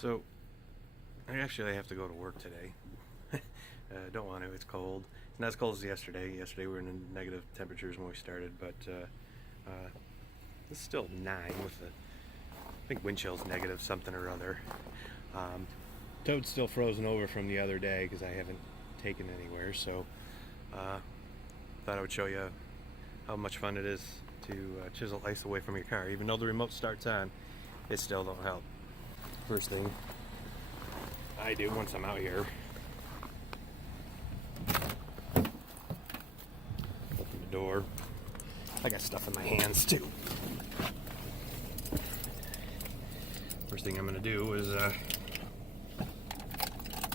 So, I have to go to work today. Don't want to, it's cold. It's not as cold as yesterday. Yesterday we were in negative temperatures when we started, but it's still 9 with the, I think wind chill's negative something or other. Toad's still frozen over from the other day because I haven't taken anywhere, so thought I would show you how much fun it is to chisel ice away from your car. Even though the remote starts on, it still don't help. First thing I do once I'm out here, open the door. I got stuff in my hands too. First thing I'm going to do is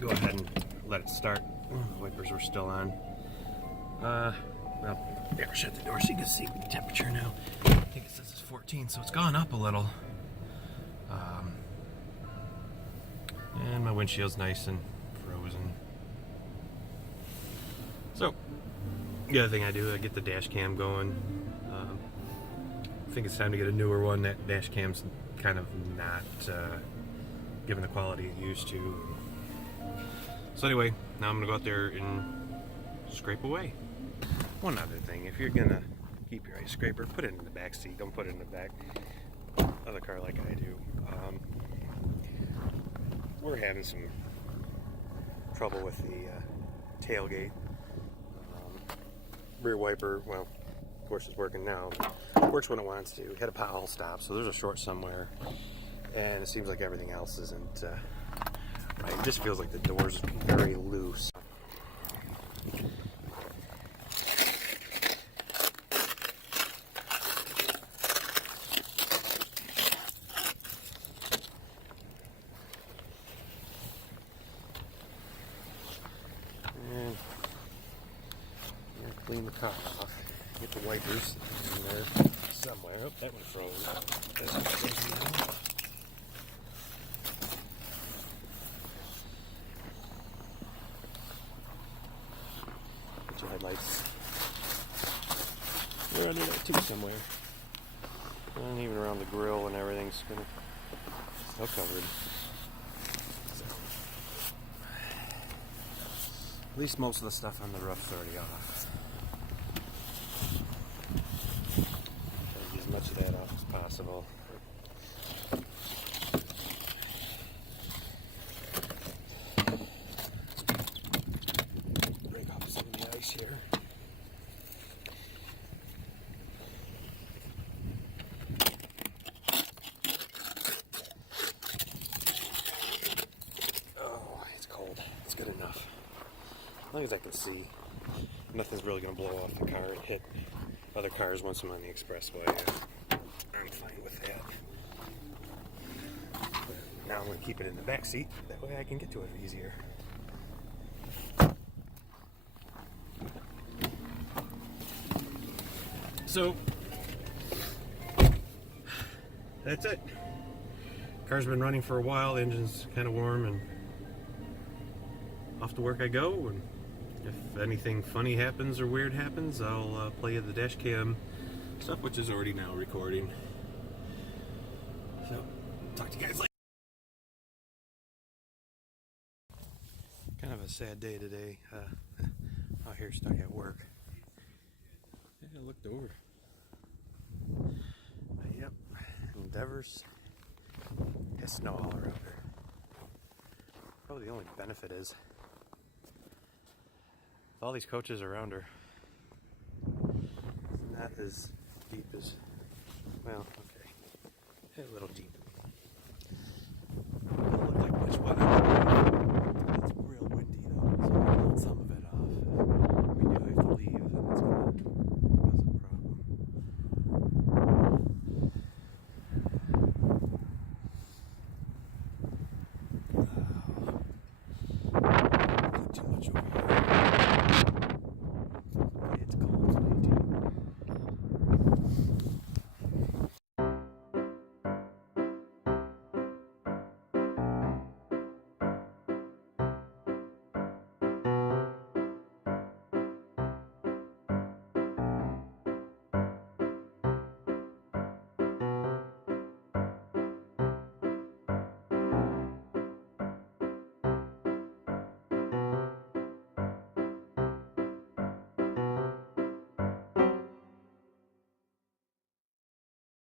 go ahead and let it start. The wipers were still on. Well, yeah, shut the door so you can see the temperature now. I think it says it's 14, so it's gone up a little. And my windshield's nice and frozen. So, the other thing I do, I get the dash cam going. I think it's time to get a newer one. That dash cam's kind of not giving the quality it used to. So anyway, now I'm gonna go out there and scrape away. One other thing, if you're gonna keep your ice scraper, put it in the back seat. Don't put it in the back of the car like I do. We're having some trouble with the tailgate. Rear wiper, well, of course it's working now. Works when it wants to. Hit a pothole stop, so there's a short somewhere. And it seems like everything else isn't right. It just feels like the door's very loose. And clean the car off. Get the wipers in there somewhere. Oh, that one froze. This one's frozen now. Get your headlights. They're under there too somewhere. And even around the grill and everything's gonna all covered. At least most of the stuff on the roof's already off. Try to get as much of that off as possible. Break off some of the ice here. Oh, it's cold. It's good enough. As long as I can see, nothing's really going to blow off the car and hit other cars once I'm on the expressway. I'm fine with that. But now I'm going to keep it in the back seat. That way I can get to it easier. So, that's it. Car's been running for a while. The engine's kind of warm, and off to work I go. And if anything funny happens or weird happens, I'll play you the dash cam stuff, which is already now recording. So, talk to you guys later. Kind of a sad day today. Out here stuck at work. I looked over. Yep, Endeavors has snow all around her. Probably the only benefit is all these coaches around her. Not as deep as, well, okay, a little deep.